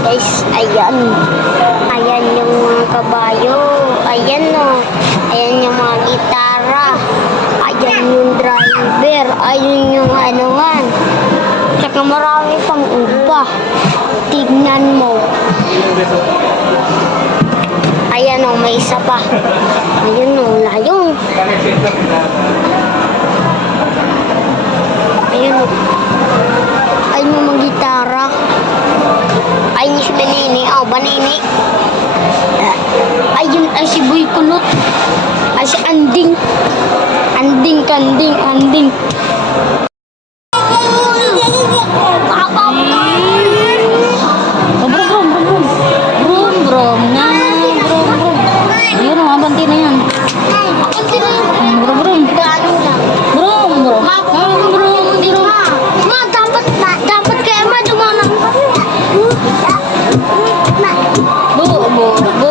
Guys, ayan. Ayan yung mga kabayo. Ayan o. Ayan yung mga gitara. Ayan yung driver. Ayan yung anuhan. Tsaka marami pang iba. Tignan mo. Ayan o, may isa pa. Ayan o, layong. Banini. Oh, Banini. Ayun ay si Boy Kulot. Ay si Anding. Anding, kanding, anding. 我